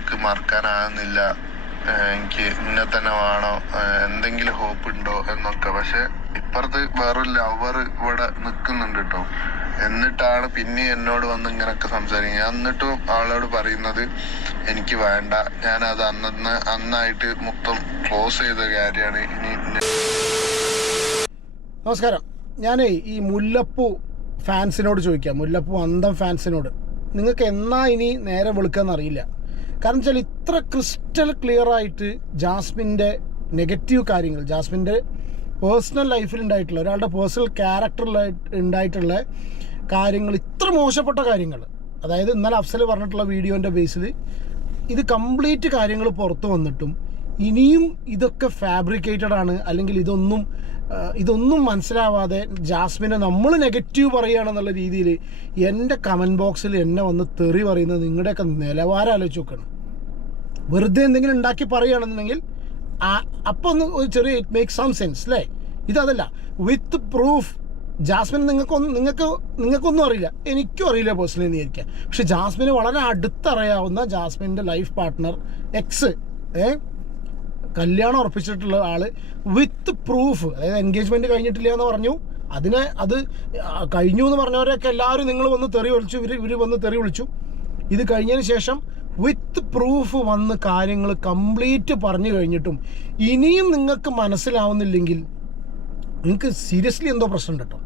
അവൾക്ക് മറക്കാനാകുന്നില്ല, എനിക്ക് ഇന്നെ തന്നെ വേണോ, എന്തെങ്കിലും ഹോപ്പ് ഉണ്ടോ എന്നൊക്കെ. പക്ഷെ ഇപ്പുറത്ത് വേറൊരു ലവർ ഇവിടെ നിൽക്കുന്നുണ്ട് കേട്ടോ. എന്നിട്ടാണ് പിന്നെ എന്നോട് വന്ന് ഇങ്ങനൊക്കെ സംസാരിക്കുക. എന്നിട്ടും അവളോട് പറയുന്നത് എനിക്ക് വേണ്ട, ഞാനത് അന്നായിട്ട് മൊത്തം ക്ലോസ് ചെയ്ത കാര്യമാണ്. ഇനി നമസ്കാരം. ഞാനേ ഈ മുല്ലപ്പൂ ഫാൻസിനോട് ചോദിക്കാം, മുല്ലപ്പൂ അന്തം ഫാൻസിനോട്, നിങ്ങൾക്ക് എന്നാ ഇനി നേരെ വെളുക്കാന്ന് അറിയില്ല. കാരണം വെച്ചാൽ ഇത്ര ക്രിസ്റ്റൽ ക്ലിയർ ആയിട്ട് ജാസ്മിൻ്റെ നെഗറ്റീവ് കാര്യങ്ങൾ, ജാസ്മിൻ്റെ പേഴ്സണൽ ലൈഫിൽ ഉണ്ടായിട്ടുള്ള, ഒരാളുടെ പേഴ്സണൽ ക്യാരക്ടറിലായിട്ട് ഉണ്ടായിട്ടുള്ള കാര്യങ്ങൾ, ഇത്ര മോശപ്പെട്ട കാര്യങ്ങൾ, അതായത് ഇന്നലെ അഫ്സൽ പറഞ്ഞിട്ടുള്ള വീഡിയോൻ്റെ ബേസിൽ ഇത് കംപ്ലീറ്റ് കാര്യങ്ങൾ പുറത്തു വന്നിട്ടും ഇനിയും ഇതൊക്കെ ഫാബ്രിക്കേറ്റഡ് ആണ്, അല്ലെങ്കിൽ ഇതൊന്നും മനസ്സിലാവാതെ ജാസ്മിനെ നമ്മൾ നെഗറ്റീവ് പറയുകയാണെന്നുള്ള രീതിയിൽ എൻ്റെ കമൻറ്റ് ബോക്സിൽ എന്നെ വന്ന് തെറി പറയുന്നത് നിങ്ങളുടെയൊക്കെ നിലവാരം ആലോചിച്ച് നോക്കണം. വെറുതെ എന്തെങ്കിലും ഉണ്ടാക്കി പറയുകയാണെന്നുണ്ടെങ്കിൽ അപ്പോൾ ഒന്ന് ഒരു ചെറിയ ഇറ്റ് മേക്ക് സം സെൻസ് അല്ലേ. ഇതല്ല, വിത്ത് പ്രൂഫ്. ജാസ്മിൻ നിങ്ങൾക്കൊന്നും അറിയില്ല, എനിക്കും അറിയില്ല പേഴ്സണലി എന്ന് വിചാരിക്കുക. പക്ഷെ ജാസ്മിന് വളരെ അടുത്തറിയാവുന്ന ജാസ്മിൻ്റെ ലൈഫ് പാർട്ട്ണർ എക്സ്, കല്യാണം ഉറപ്പിച്ചിട്ടുള്ള ആൾ, വിത്ത് പ്രൂഫ്, അതായത് എൻഗേജ്മെൻറ്റ് കഴിഞ്ഞിട്ടില്ല എന്ന് പറഞ്ഞു, അത് കഴിഞ്ഞു എന്ന് പറഞ്ഞവരൊക്കെ എല്ലാവരും നിങ്ങൾ വന്ന് തെറി വിളിച്ചു, ഇവർ വന്ന് തെറി വിളിച്ചു. ഇത് കഴിഞ്ഞതിന് ശേഷം വിത്ത് പ്രൂഫ് വന്ന് കാര്യങ്ങൾ കംപ്ലീറ്റ് പറഞ്ഞു കഴിഞ്ഞിട്ടും ഇനിയും നിങ്ങൾക്ക് മനസ്സിലാവുന്നില്ലെങ്കിൽ നിങ്ങൾക്ക് സീരിയസ്ലി എന്തോ പ്രശ്നം കേട്ടോ.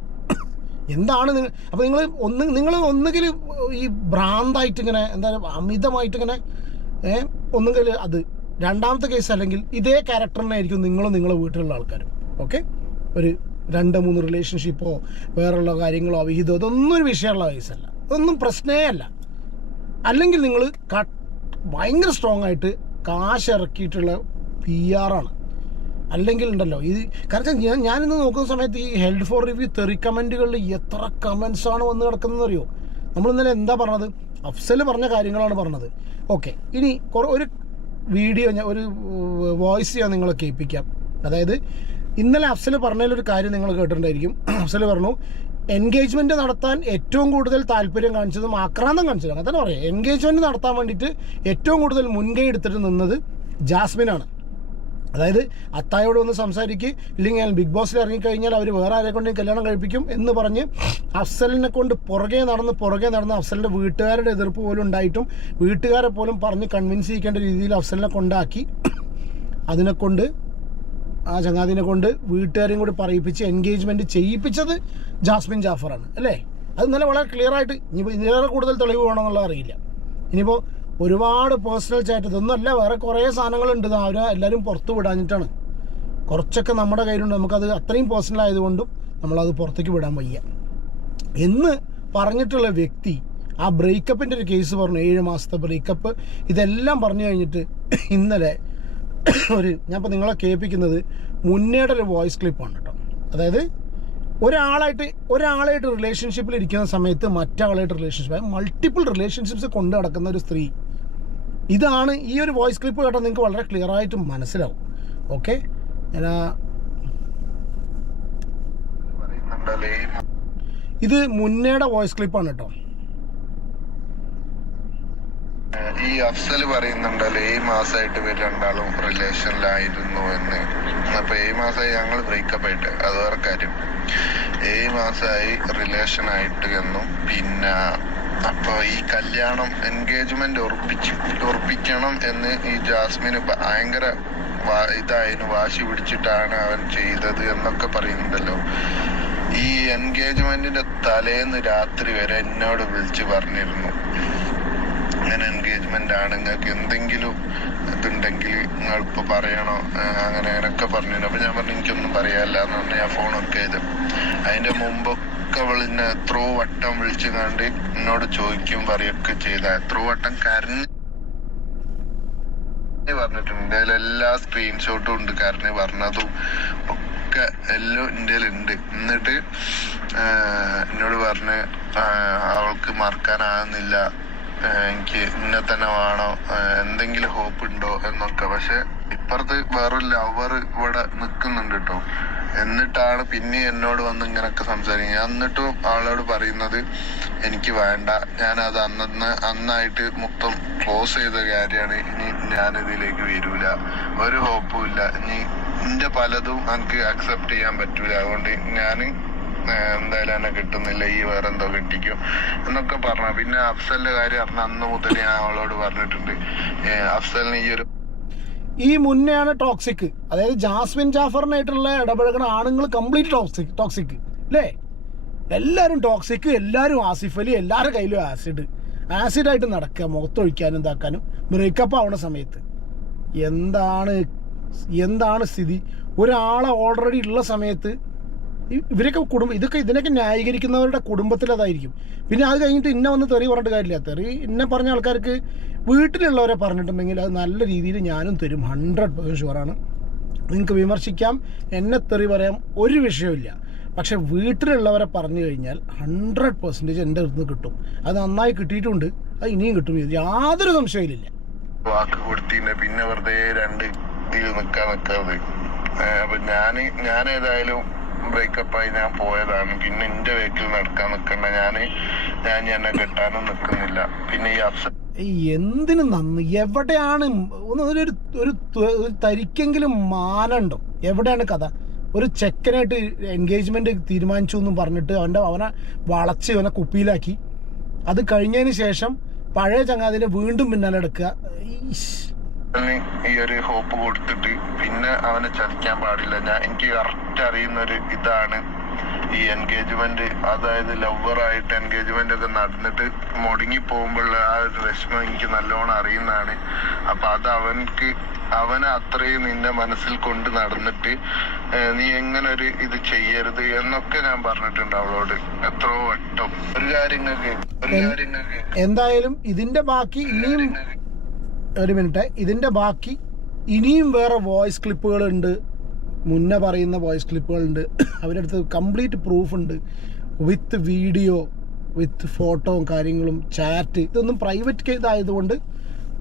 എന്താണ് അപ്പോൾ നിങ്ങൾ ഒന്നുകിൽ ഈ ഭ്രാന്തായിട്ട് ഇങ്ങനെ എന്താ അമിതമായിട്ടിങ്ങനെ ഒന്നുകിൽ അത്, രണ്ടാമത്തെ കേസ് അല്ലെങ്കിൽ ഇതേ ക്യാരക്ടറിനായിരിക്കും നിങ്ങളെ വീട്ടിലുള്ള ആൾക്കാരും. ഓക്കെ, ഒരു 2-3 റിലേഷൻഷിപ്പോ വേറെയുള്ള കാര്യങ്ങളോ അവിഹിതമോ ഇതൊന്നും ഒരു വിഷയമുള്ള കേസല്ല, ഇതൊന്നും പ്രശ്നമേ അല്ല. അല്ലെങ്കിൽ നിങ്ങൾ ഭയങ്കര സ്ട്രോങ് ആയിട്ട് കാശ് ഇറക്കിയിട്ടുള്ള PR ആണ്. അല്ലെങ്കിൽ ഉണ്ടല്ലോ ഇത്, കാരണം ഞാനിന്ന് നോക്കുന്ന സമയത്ത് ഈ ഹെൽഡ് ഫോർ റിവ്യൂ തെറി കമൻറ്റുകളിൽ എത്ര കമൻസാണ് വന്ന് കിടക്കുന്നതെന്ന് അറിയോ. നമ്മൾ ഇന്നലെ എന്താ പറഞ്ഞത്, അഫ്സൽ പറഞ്ഞ കാര്യങ്ങളാണ് പറഞ്ഞത്. ഓക്കെ, ഇനി ഒരു വീഡിയോ, ഒരു വോയിസ് ഞാൻ നിങ്ങളെ കേൾപ്പിക്കാം. അതായത് ഇന്നലെ അഫ്സൽ പറഞ്ഞതിലൊരു കാര്യം നിങ്ങൾ കേട്ടിട്ടുണ്ടായിരിക്കും. അഫ്സൽ പറഞ്ഞു, എൻഗേജ്മെൻറ്റ് നടത്താൻ ഏറ്റവും കൂടുതൽ താല്പര്യം കാണിച്ചതും ആക്രാന്തം കാണിച്ചതും, അങ്ങനെ തന്നെ പറയാം, എൻഗേജ്മെൻറ്റ് നടത്താൻ വേണ്ടിയിട്ട് ഏറ്റവും കൂടുതൽ മുൻകൈ എടുത്തിട്ട് നിന്നത് ജാസ്മിനാണ്. അതായത് അത്തായോട് വന്ന് സംസാരിക്കുക, ഇല്ലെങ്കിൽ ഞാൻ ബിഗ് ബോസിൽ ഇറങ്ങിക്കഴിഞ്ഞാൽ അവർ വേറെ ആരെ കൊണ്ട് കല്യാണം കഴിപ്പിക്കും എന്ന് പറഞ്ഞ് അഫ്സലിനെ കൊണ്ട് പുറകെ നടന്ന് അഫ്സലിൻ്റെ വീട്ടുകാരുടെ എതിർപ്പ് പോലും ഉണ്ടായിട്ടും വീട്ടുകാരെ പോലും പറഞ്ഞ് കൺവിൻസ് ചെയ്യിക്കേണ്ട രീതിയിൽ അഫ്സലിനെ കൊണ്ടാക്കി, അതിനെക്കൊണ്ട് ആ ചങ്ങാതിനെ കൊണ്ട് വീട്ടുകാരെയും കൂടി പറയിപ്പിച്ച് എൻഗേജ്മെൻറ്റ് ചെയ്യിപ്പിച്ചത് ജാസ്മിൻ ജാഫറാണ് അല്ലേ. അത് ഇന്നലെ വളരെ ക്ലിയർ ആയിട്ട്, ഇനിയിപ്പോൾ ഇതിലേറെ കൂടുതൽ തെളിവ് വേണമെന്നുള്ളത് അറിയില്ല. ഇനിയിപ്പോൾ ഒരുപാട് പേഴ്സണൽ ചാറ്റ്, ഇതൊന്നുമല്ല, വേറെ കുറേ സാധനങ്ങളുണ്ട്, എല്ലാവരും പുറത്ത് വിടാഞ്ഞിട്ടാണ്. കുറച്ചൊക്കെ നമ്മുടെ കയ്യിലുണ്ട്, നമുക്കത് അത്രയും പേഴ്സണൽ ആയതുകൊണ്ടും നമ്മളത് പുറത്തേക്ക് വിടാൻ വയ്യ എന്ന് പറഞ്ഞിട്ടുള്ള വ്യക്തി ആ ബ്രേക്കപ്പിൻ്റെ ഒരു കേസ് പറഞ്ഞു, 7 മാസത്തെ ബ്രേക്കപ്പ്, ഇതെല്ലാം പറഞ്ഞു കഴിഞ്ഞിട്ട് ഇന്നലെ ഞാനിപ്പോൾ നിങ്ങളെ കേൾപ്പിക്കുന്നത് മുന്നേടെ ഒരു വോയിസ് ക്ലിപ്പാണ് കേട്ടോ. അതായത് ഒരാളായിട്ട് റിലേഷൻഷിപ്പിൽ ഇരിക്കുന്ന സമയത്ത് മറ്റാളായിട്ട് റിലേഷൻഷിപ്പ്, മൾട്ടിപ്പിൾ റിലേഷൻഷിപ്സ് കൊണ്ട് നടക്കുന്ന ഒരു സ്ത്രീ, ഇതാണ്. ഈ ഒരു വോയിസ് ക്ലിപ്പ് കേട്ടാൽ നിങ്ങൾക്ക് വളരെ ക്ലിയർ ആയിട്ട് മനസ്സിലാവും. ഓക്കെ, ഇത് മുന്നേടെ വോയിസ് ക്ലിപ്പാണ് കേട്ടോ. ഈ അഫ്സൽ പറയുന്നുണ്ടല്ലോ 7 മാസമായിട്ട് ഇവർ രണ്ടാളും റിലേഷനിലായിരുന്നു എന്ന്. അപ്പൊ 7 മാസമായി ഞങ്ങൾ ബ്രേക്കപ്പ് ആയിട്ട്, അത് വേറെ കാര്യം. 7 മാസമായി റിലേഷൻ ആയിട്ട് എന്നും, പിന്നെ അപ്പൊ ഈ കല്യാണം എൻഗേജ്മെന്റ് ഉറപ്പിക്കണം എന്ന് ഈ ജാസ്മിന് ഭയങ്കര വാശി പിടിച്ചിട്ടാണ് അവൻ ചെയ്തത് എന്നൊക്കെ പറയുന്നുണ്ടല്ലോ. ഈ എൻഗേജ്മെന്റിന്റെ തലേന്ന് രാത്രി വരെ എന്നോട് വിളിച്ച് പറഞ്ഞിരുന്നു, ഇങ്ങനെ എൻഗേജ്മെന്റ് ആണ്, നിങ്ങൾക്ക് എന്തെങ്കിലും ഇതുണ്ടെങ്കിൽ നിങ്ങൾ ഇപ്പൊ പറയണോ, അങ്ങനെയൊക്കെ പറഞ്ഞു. അപ്പൊ ഞാൻ പറഞ്ഞു എനിക്കൊന്നും പറയാല്ല എന്ന് പറഞ്ഞ് ഞാൻ ഫോണൊക്കെ ചെയ്തു. അതിന്റെ മുമ്പൊക്കെ അവളിന്നെ എത്രയോ വട്ടം വിളിച്ചു കണ്ട് എന്നോട് ചോദിക്കും പറയൊക്കെ ചെയ്ത, എത്രയോ വട്ടം കരഞ്ഞ് പറഞ്ഞിട്ടുണ്ട്. എല്ലാ സ്ക്രീൻഷോട്ടും ഉണ്ട്, കരഞ്ഞ് പറഞ്ഞതും ഒക്കെ എല്ലാം ഇന്ത്യയിലുണ്ട്. എന്നിട്ട് എന്നോട് പറഞ്ഞ് അവൾക്ക് മറക്കാനാകുന്നില്ല, എനിക്ക് ഇന്നെ തന്നെ വേണോ, എന്തെങ്കിലും ഹോപ്പ് ഉണ്ടോ എന്നൊക്കെ. പക്ഷെ ഇപ്പുറത്ത് വേറൊരു ലവർ ഇവിടെ നിൽക്കുന്നുണ്ട് കേട്ടോ. എന്നിട്ടാണ് പിന്നെ എന്നോട് വന്ന് ഇങ്ങനൊക്കെ സംസാരിക്കുന്നത്. ഞാൻ എന്നിട്ടും അവളോട് പറയുന്നത് എനിക്ക് വേണ്ട, ഞാനത് അന്നായിട്ട് മൊത്തം ക്ലോസ് ചെയ്ത കാര്യമാണ്, ഇനി ഞാനിതിലേക്ക് വരൂല, ഒരു ഹോപ്പും ഇല്ല, ഇനി എന്റെ പലതും എനിക്ക് അക്സെപ്റ്റ് ചെയ്യാൻ പറ്റൂല, അതുകൊണ്ട് ഞാൻ എന്തായാലും എന്നെ കിട്ടുന്നില്ല, ഈ വേറെന്തോ കെട്ടിക്കും എന്നൊക്കെ പറഞ്ഞ. പിന്നെ അഫ്സലിന്റെ കാര്യം പറഞ്ഞ അന്ന് മുതൽ ഞാൻ അവളോട് പറഞ്ഞിട്ടുണ്ട്, അഫ്സലിന് ഈ മുന്നെയാണ് ടോക്സിക്, അതായത് ജാസ്മിൻ ജാഫറിനായിട്ടുള്ള ഇടപഴകുന്ന ആണുങ്ങൾ കംപ്ലീറ്റ് ടോക്സിക് അല്ലേ? എല്ലാവരും ടോക്സിക്, എല്ലാവരും ആസിഫ് അലി, എല്ലാവരുടെ കയ്യിലും ആസിഡായിട്ട് നടക്കുക, മുഖത്തൊഴിക്കാനും ഇതാക്കാനും. ബ്രേക്കപ്പ് ആവുന്ന സമയത്ത് എന്താണ് സ്ഥിതി? ഒരാളെ ഓൾറെഡി ഉള്ള സമയത്ത് ഇവരൊക്കെ ഇതിനൊക്കെ ന്യായീകരിക്കുന്നവരുടെ കുടുംബത്തിൽ അതായിരിക്കും. പിന്നെ അത് കഴിഞ്ഞിട്ട് ഇന്നെ വന്ന് തെറി പറഞ്ഞിട്ട് കാര്യമില്ല. തെറി ഇന്നെ പറഞ്ഞ ആൾക്കാർക്ക് വീട്ടിലുള്ളവരെ പറഞ്ഞിട്ടുണ്ടെങ്കിൽ അത് നല്ല രീതിയിൽ ഞാനും തരും, 100% ഷുവറാണ്. നിങ്ങൾക്ക് വിമർശിക്കാം, എന്നെ തെറി പറയാം, ഒരു വിഷയമില്ല. പക്ഷെ വീട്ടിലുള്ളവരെ പറഞ്ഞു കഴിഞ്ഞാൽ 100% എൻ്റെ അടുത്ത് കിട്ടും. അത് നന്നായി കിട്ടിയിട്ടുണ്ട്, അത് ഇനിയും കിട്ടും, യാതൊരു സംശയമില്ല. വാക്ക് കൊടുത്തില്ല, പിന്നെ വെറുതെ രണ്ട് ഇതിൽ നിൽക്കാതെ അപ്പൊ ഞാൻ ഏതായാലും ബ്രേക്കപ്പായി ഞാൻ പോയതാണ്. പിന്നെ എന്റെ വേക്കിൽ നടക്കാൻ നിൽക്കണ്ട, ഞാൻ എന്നെ കെട്ടാനും നിൽക്കുന്നില്ല. പിന്നെ ഈ എന്തിനു നന്ന്, എവിടെയാണ് ഒരു തരിക്കെങ്കിലും മാനണ്ടോ? എവിടെയാണ് കഥ? ഒരു ചെക്കനായിട്ട് എൻഗേജ്മെന്റ് തീരുമാനിച്ചു എന്നും പറഞ്ഞിട്ട് അവനെ വളച്ച് അവനെ കുപ്പിയിലാക്കി, അത് കഴിഞ്ഞതിന് ശേഷം പഴയ ചങ്ങാതിനെ വീണ്ടും പിന്നാലെ എടുക്കുക. ഈ ഒരു ഹോപ്പ് കൊടുത്തിട്ട് പിന്നെ അവനെ ചതിക്കാൻ പാടില്ല. എനിക്ക് കറക്റ്റ് അറിയുന്ന ഒരു ഇതാണ് ഈ എൻഗേജ്മെന്റ്, അതായത് ലവറായിട്ട് എൻഗേജ്മെന്റ് ഒക്കെ നടന്നിട്ട് മുടങ്ങി പോകുമ്പോഴുള്ള ആ ഒരു വിഷമം എനിക്ക് നല്ലോണം അറിയുന്നതാണ്. അപ്പൊ അത് അവനെ അത്രയും നിന്റെ മനസ്സിൽ കൊണ്ട് നടന്നിട്ട് നീ എങ്ങനെ ഒരു ഇത് ചെയ്യരുത് എന്നൊക്കെ ഞാൻ പറഞ്ഞിട്ടുണ്ട് അവളോട് എത്രയോ വട്ടം. ഒരു കാര്യങ്ങൾക്ക് എന്തായാലും ഇതിന്റെ ബാക്കി ഇനിയും ഇതിന്റെ ബാക്കി ഇനിയും വേറെ വോയിസ് ക്ലിപ്പുകളുണ്ട്, മുന്നേ പറയുന്ന വോയിസ് ക്ലിപ്പുകളുണ്ട്. അവരുടെ അടുത്ത് കംപ്ലീറ്റ് പ്രൂഫ് ഉണ്ട്, വിത്ത് വീഡിയോ, വിത്ത് ഫോട്ടോയും കാര്യങ്ങളും, ചാറ്റ്. ഇതൊന്നും പ്രൈവറ്റ് കേസ് ആയതുകൊണ്ട്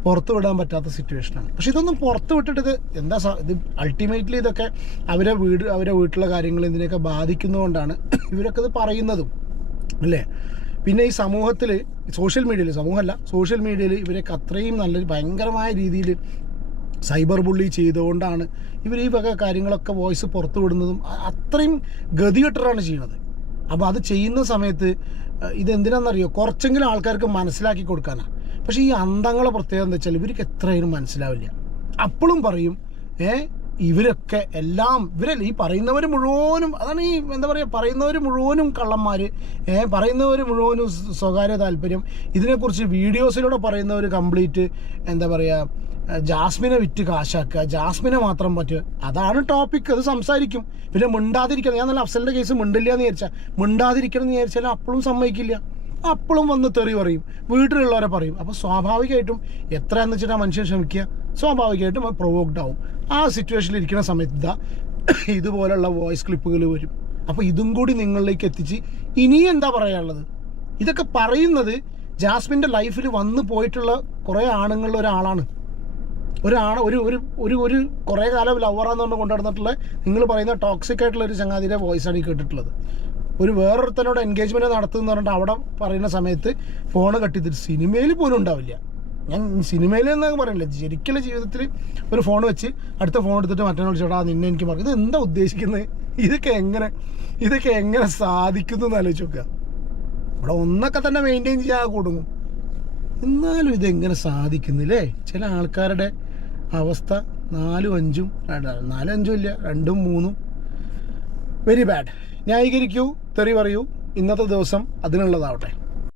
പുറത്തു വിടാൻ പറ്റാത്ത സിറ്റുവേഷനാണ്. പക്ഷെ ഇതൊന്നും പുറത്ത് വിട്ടിട്ട് ഇത് അൾട്ടിമേറ്റ്ലി ഇതൊക്കെ അവരെ വീട്ടിലെ കാര്യങ്ങൾ ഇതിനെയൊക്കെ ബാധിക്കുന്നതുകൊണ്ടാണ് ഇവരൊക്കെ ഇത് പറയുന്നതും അല്ലേ? പിന്നെ ഈ സമൂഹത്തിൽ സോഷ്യൽ മീഡിയയിൽ ഇവരൊക്കെ അത്രയും നല്ലൊരു ഭയങ്കരമായ രീതിയിൽ സൈബർ ബുള്ളി ചെയ്തുകൊണ്ടാണ് ഇവർ ഈ വക കാര്യങ്ങളൊക്കെ വോയിസ് പുറത്തു വിടുന്നതും അത്രയും ഗതികെട്ടറാണ് ചെയ്യുന്നത്. അപ്പോൾ അത് ചെയ്യുന്ന സമയത്ത് ഇതെന്തിനാണെന്നറിയോ? കുറച്ചെങ്കിലും ആൾക്കാർക്ക് മനസ്സിലാക്കി കൊടുക്കാനാണ്. പക്ഷേ ഈ അന്തങ്ങളെ പ്രത്യേകത എന്താ വെച്ചാൽ ഇവർക്ക് എത്രയായാലും മനസ്സിലാവില്ല. അപ്പോഴും പറയും ഇവരൊക്കെ എല്ലാം ഈ പറയുന്നവർ മുഴുവനും, അതാണ് ഈ എന്താ പറയുക, പറയുന്നവർ മുഴുവനും കള്ളന്മാർ, പറയുന്നവർ മുഴുവനും സ്വകാര്യ താല്പര്യം. ഇതിനെക്കുറിച്ച് വീഡിയോസിലൂടെ പറയുന്നവർ കംപ്ലീറ്റ് എന്താ പറയുക, ജാസ്മിനെ വിറ്റ് കാശാക്കുക, ജാസ്മിനെ മാത്രം പറ്റുക, അതാണ് ടോപ്പിക്. അത് സംസാരിക്കും. പിന്നെ മിണ്ടാതിരിക്കണം. ഞാൻ നല്ല അഫ്സലിൻ്റെ കേസ് മിണ്ടില്ല എന്ന് വിചാരിച്ചാൽ അപ്പോഴും സമ്മതിക്കില്ല, അപ്പോഴും വന്ന് തെറി പറയും, വീട്ടിലുള്ളവരെ പറയും. അപ്പോൾ സ്വാഭാവികമായിട്ടും എത്രയാണെന്ന് വെച്ചിട്ടാണ് മനുഷ്യൻ ക്ഷമിക്കുക, സ്വാഭാവികമായിട്ടും അത് പ്രൊവോക്ഡ് ആവും. ആ സിറ്റുവേഷനിൽ ഇരിക്കുന്ന സമയത്ത് ഇതുപോലുള്ള വോയിസ് ക്ലിപ്പുകൾ വരും. അപ്പോൾ ഇതും കൂടി നിങ്ങളിലേക്ക് എത്തിച്ച് ഇനിയും എന്താ പറയാനുള്ളത്? ഇതൊക്കെ പറയുന്നത് ജാസ്മിൻ്റെ ലൈഫിൽ വന്നു പോയിട്ടുള്ള കുറേ ആണുങ്ങളിൽ ഒരാളാണ്. ഒരു കുറേ കാലം ലവറാന്ന് കൊണ്ടു നടന്നിട്ടുള്ള നിങ്ങൾ പറയുന്ന ടോക്സിക് ആയിട്ടുള്ള ഒരു ചങ്ങാതിയുടെ വോയിസാണ് ഈ കേട്ടിട്ടുള്ളത്. വേറൊരുത്തനോട് എൻഗേജ്മെൻറ്റ് നടത്തുമെന്ന് പറഞ്ഞിട്ട് അവിടെ പറയുന്ന സമയത്ത് ഫോൺ കട്ടിത്തിട്ട് സിനിമയിൽ പോലും ഉണ്ടാവില്ല. ഞാൻ സിനിമയിൽ എന്നൊക്കെ പറയില്ല, ശരിക്കുള്ള ജീവിതത്തിൽ ഒരു ഫോൺ വെച്ച് അടുത്ത ഫോൺ എടുത്തിട്ട് മറ്റേ വിളിച്ചോടാ നിന്നെ എനിക്ക് പറഞ്ഞു. ഇത് എന്താ ഉദ്ദേശിക്കുന്നത്? ഇതൊക്കെ എങ്ങനെ സാധിക്കുന്നു എന്ന് ആലോചിച്ച് നോക്കുക. ഇവിടെ ഒന്നൊക്കെ തന്നെ മെയിൻറ്റെയിൻ ചെയ്യാൻ കൊടുങ്ങും, എന്നാലും ഇതെങ്ങനെ സാധിക്കുന്നില്ലേ? ചില ആൾക്കാരുടെ അവസ്ഥ 4-5 ഇല്ല 2-3 വെരി ബാഡ്. ന്യായീകരിക്കൂ, തെറി പറയൂ, ഇന്നത്തെ ദിവസം അതിനുള്ളതാവട്ടെ.